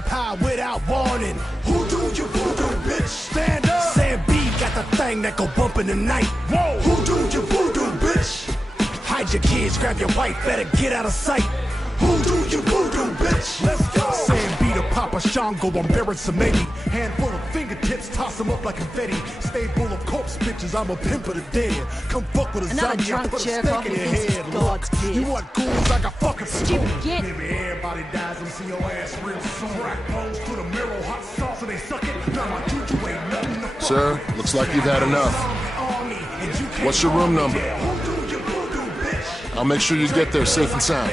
vampire without warning. Who do you voodoo, bitch? Stand up. Sam B got the thing that go bump in the night. Whoa. Who do you voodoo, bitch? Hide your kids, grab your wife, better get out of sight. Who do you voodoo, bitch? Let's go. Sam B to Papa Shango, I'm bearing some 80. Handful of fingertips, toss them up like confetti. Stay full of corpse bitches, I'm a pimp of the dead. Come fuck with a Another zombie, I put a jerk snake off in your against head. God's Look, gift. you want ghouls, I got fucking Stupid some. git. Maybe everybody dies, I'm see your ass real soon. Crack bones to the marrow, hot sauce, and they suck it. Now my juju ain't nothing to fuck. Sir, looks like you've had enough. What's your room number? I'll make sure you get there safe and sound.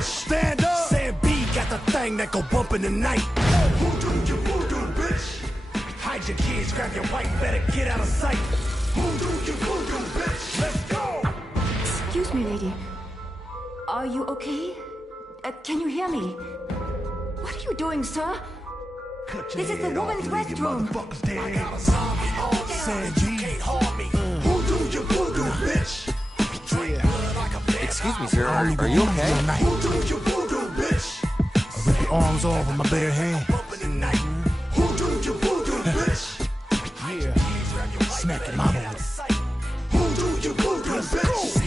Stand up. Sam B got the thing that go bump in the night. Who do you voodoo, bitch? Hide your kids, grab your wife, better get out of sight. Who do you voodoo, bitch? Let's go. Excuse me, lady. Are you okay? Can you hear me? What are you doing, sir? This is the woman's restroom. Sam B can't harm me. Who do you voodoo, bitch? Excuse me, sir. Are you okay? Who do you voodoo, bitch? I rip your arms off with my bare hand. Who do you voodoo, bitch? Yeah. Smack your mama with it. Who do you voodoo, bitch?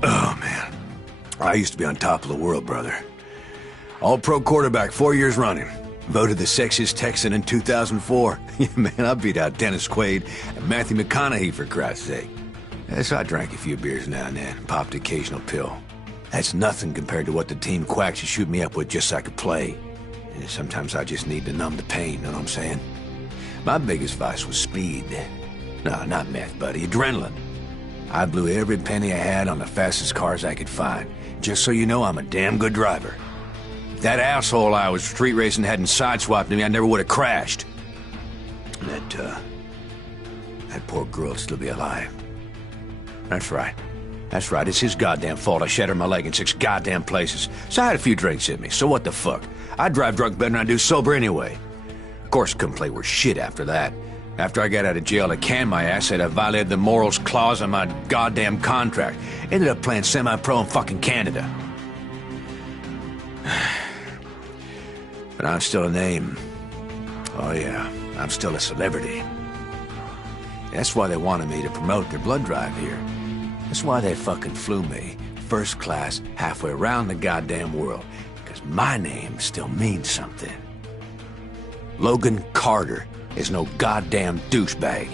Oh, man. I used to be on top of the world, brother. All-pro quarterback 4 years running. Voted the sexiest Texan in 2004. Yeah, man, I beat out Dennis Quaid and Matthew McConaughey, for Christ's sake. Yes, I drank a few beers now and then, popped the occasional pill. That's nothing compared to what the team quacks shoot me up with just so I could play. And sometimes I just need to numb the pain, know what I'm saying? My biggest vice was speed. No, not meth, buddy, adrenaline. I blew every penny I had on the fastest cars I could find. Just so you know, I'm a damn good driver. If that asshole I was street racing hadn't sideswiped me, I never would have crashed. That poor girl would still be alive. That's right. That's right, it's his goddamn fault I shattered my leg in 6 goddamn places. So I had a few drinks in me, so what the fuck? I drive drunk better than I do sober anyway. Of course, couldn't play worth shit after that. After I got out of jail, they canned my ass, said I violated the morals clause on my goddamn contract. Ended up playing semi-pro in fucking Canada. But I'm still a name. Oh yeah, I'm still a celebrity. That's why they wanted me to promote their blood drive here. That's why they fucking flew me, first class, halfway around the goddamn world. Because my name still means something. Logan Carter is no goddamn douchebag.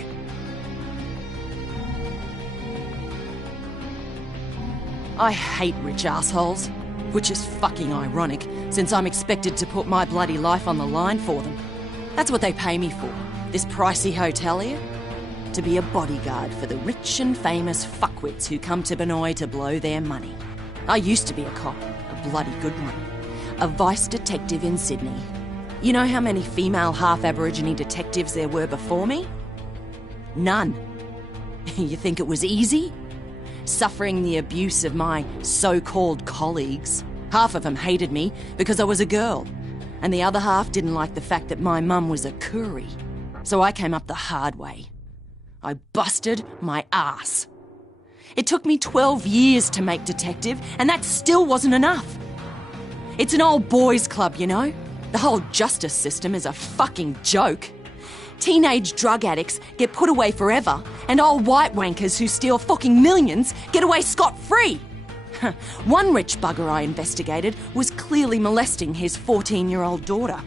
I hate rich assholes. Which is fucking ironic, since I'm expected to put my bloody life on the line for them. That's what they pay me for, this pricey hotel here. To be a bodyguard for the rich and famous fuckwits who come to Benoi to blow their money. I used to be a cop, a bloody good one. A vice detective in Sydney. You know how many female half-Aborigine detectives there were before me? None. You think it was easy? Suffering the abuse of my so-called colleagues. Half of them hated me because I was a girl, and the other half didn't like the fact that my mum was a Koori. So I came up the hard way. I busted my ass. It took me 12 years to make detective, and that still wasn't enough. It's an old boys' club, you know? The whole justice system is a fucking joke. Teenage drug addicts get put away forever, and old white wankers who steal fucking millions get away scot-free. One rich bugger I investigated was clearly molesting his 14-year-old daughter.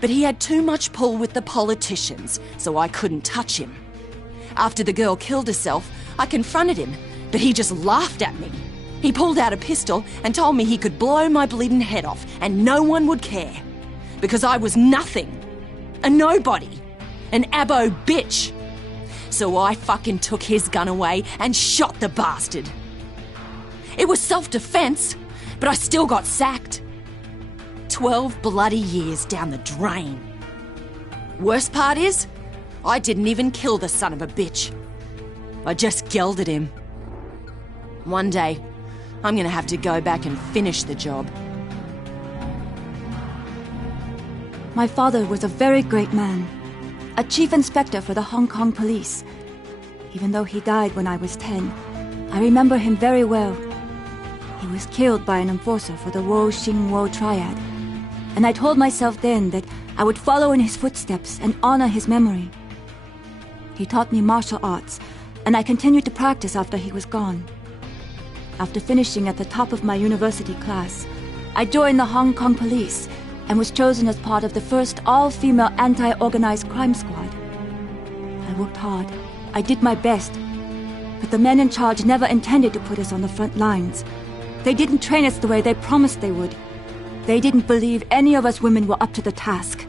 But he had too much pull with the politicians, so I couldn't touch him. After the girl killed herself, I confronted him, but he just laughed at me. He pulled out a pistol and told me he could blow my bleeding head off and no one would care. Because I was nothing. A nobody. An abo bitch. So I fucking took his gun away and shot the bastard. It was self-defense, but I still got sacked. 12 bloody years down the drain. Worst part is, I didn't even kill the son of a bitch. I just gelded him. One day, I'm gonna have to go back and finish the job. My father was a very great man, a chief inspector for the Hong Kong police. Even though he died when I was 10, I remember him very well. He was killed by an enforcer for the Wo Xing Wo triad, and I told myself then that I would follow in his footsteps and honor his memory. He taught me martial arts, and I continued to practice after he was gone. After finishing at the top of my university class, I joined the Hong Kong police and was chosen as part of the first all-female anti-organized crime squad. I worked hard. I did my best. But the men in charge never intended to put us on the front lines. They didn't train us the way they promised they would. They didn't believe any of us women were up to the task.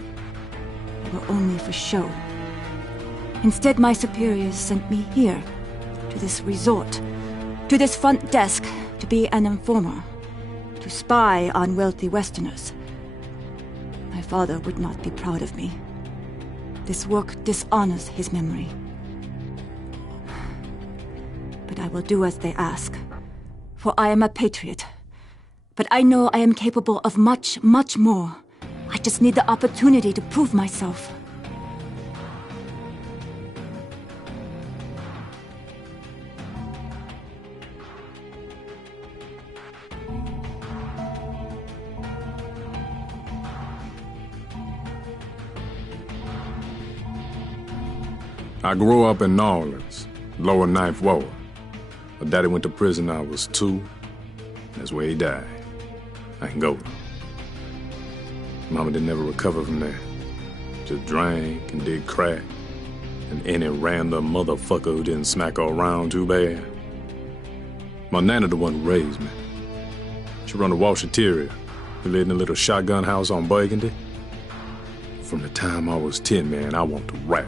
They were only for show. Instead, my superiors sent me here, to this resort, to this front desk, to be an informer, to spy on wealthy Westerners. My father would not be proud of me. This work dishonors his memory. But I will do as they ask, for I am a patriot. But I know I am capable of much, much more. I just need the opportunity to prove myself. I grew up in New Orleans, lower Ninth Ward. My daddy went to prison when I was 2. That's where he died. Angola. Mama didn't ever recover from that. Just drank and did crack. And any random motherfucker who didn't smack her around too bad. My nana the one who raised me. She run a washateria. We lived in a little shotgun house on Burgundy. From the time I was 10, man, I wanted to rap.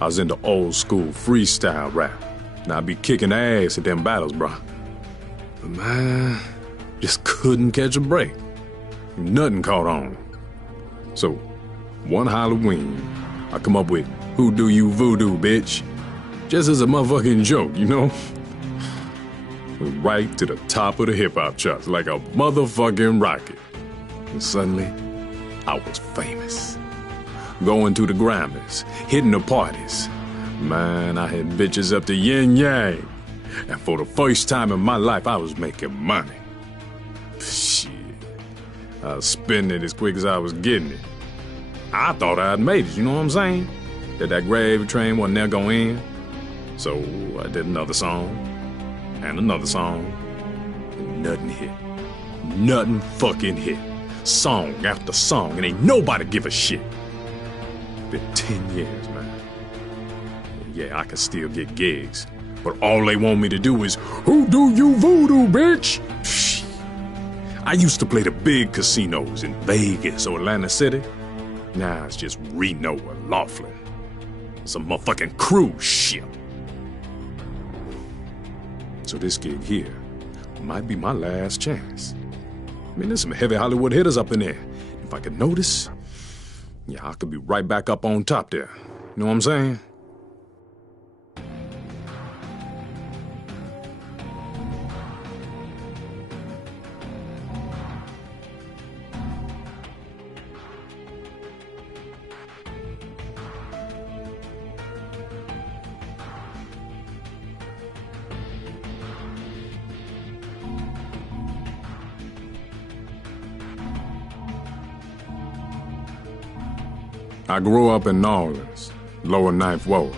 I was into old school freestyle rap. And I'd be kicking ass at them battles, bro. But man, just couldn't catch a break. Nothing caught on. So, one Halloween, I come up with, "Who do you voodoo, bitch?" Just as a motherfucking joke, you know? Right to the top of the hip-hop charts, like a motherfucking rocket. And suddenly, I was famous. Going to the Grammys, hitting the parties. Man, I had bitches up to yin yang. And for the first time in my life, I was making money. Shit. I was spending it as quick as I was getting it. I thought I'd made it, you know what I'm saying? That gravy train wasn't never gonna end. So I did another song, and another song, and nothing hit. Nothing fucking hit. Song after song, and ain't nobody give a shit. Been 10 years, man. Yeah, I can still get gigs, but all they want me to do is, "Who do you voodoo, bitch?" Shit. I used to play the big casinos in Vegas or Atlantic City. Now it's just Reno or Laughlin. Some motherfucking cruise ship. So this gig here might be my last chance. I mean, there's some heavy Hollywood hitters up in there. If I could notice, yeah, I could be right back up on top there. You know what I'm saying? I grew up in New Orleans, lower Ninth Ward.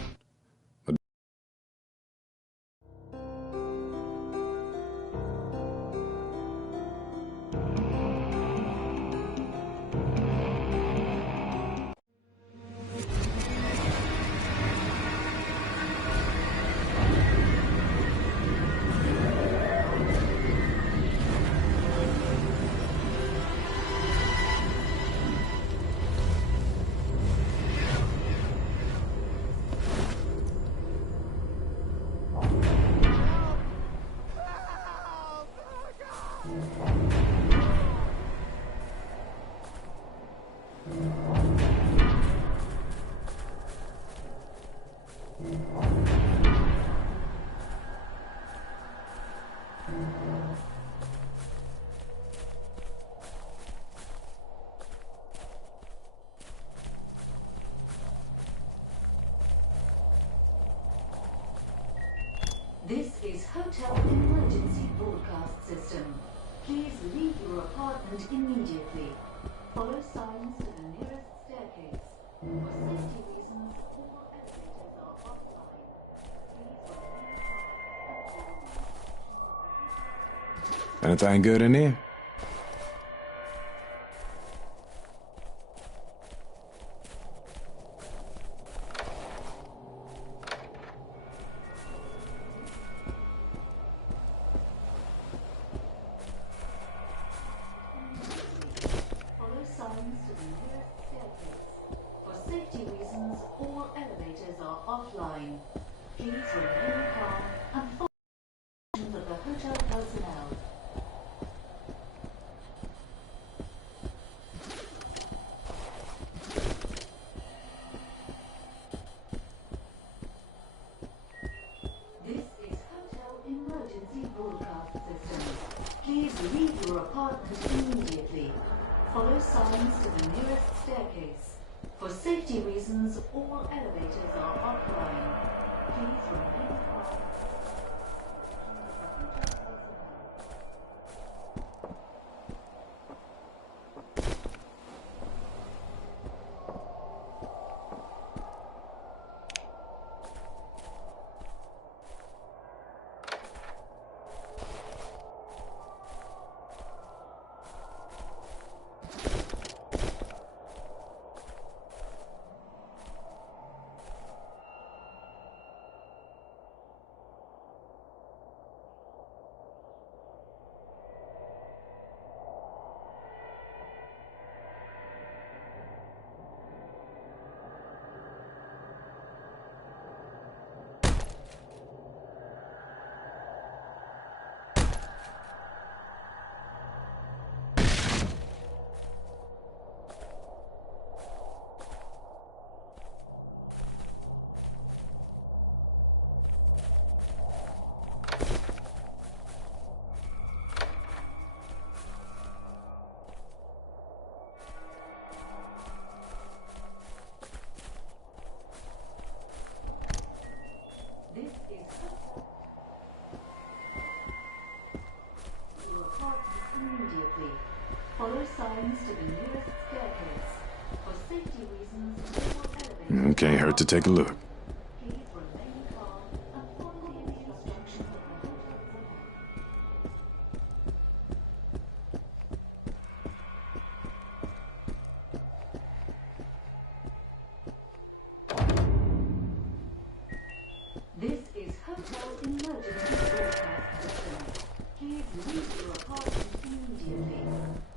This is Hotel Emergency Broadcast System. Please leave your apartment immediately. Follow signs to the nearest staircase. For safety reasons, all elevators are offline. Please remain calm. Anything good in here? Follow signs to the nearest staircase. For safety reasons, all elevators are offline. Please remain calm and follow instructions of the hotel personnel. This is Hotel Emergency Broadcast System. Please leave your apartment immediately. Follow signs to the nearest staircase. For safety reasons, all elevators are offline. Please remain calm. This is Hotel. Your apartment immediately. Follow signs to the nearest staircase. For safety reasons, all elevators. Can't hurt to take a look. Please remain calm and follow the instructions of the hotel personnel. This is Hotel Emergency Broadcast System. Please leave your apartment immediately.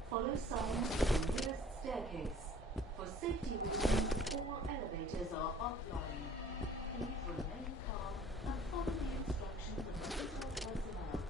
Follow signs to the nearest staircase. For safety reasons, all elevators are offline. Please remain calm and follow the instructions of the hotel personnel.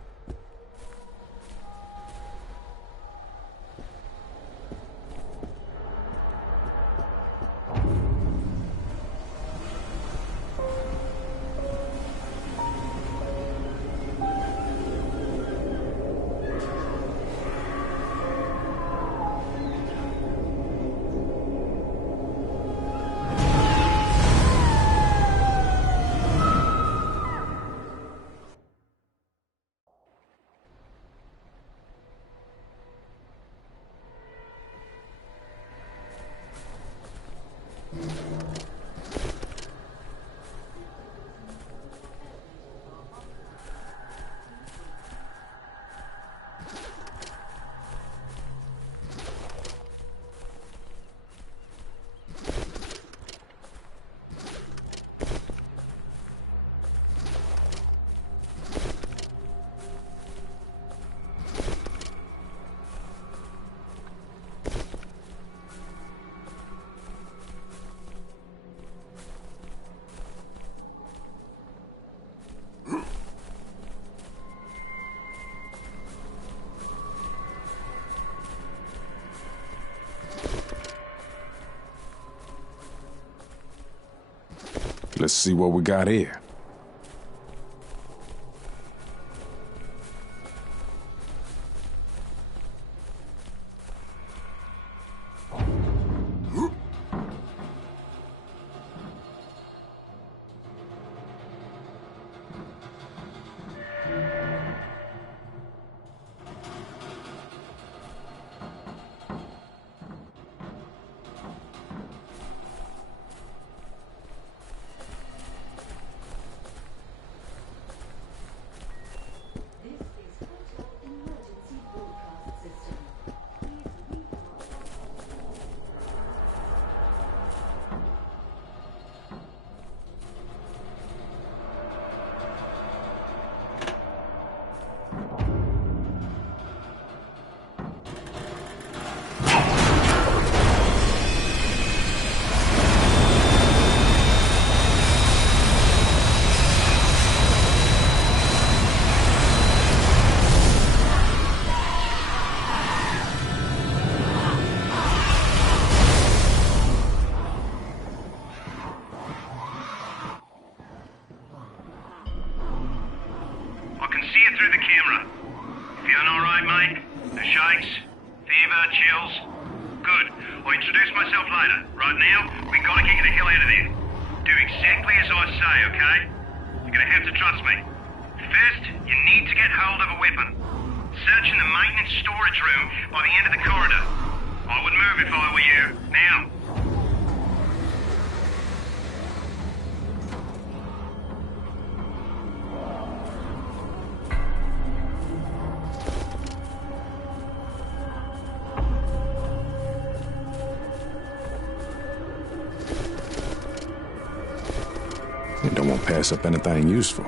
Let's see what we got here. You don't want to pass up anything useful.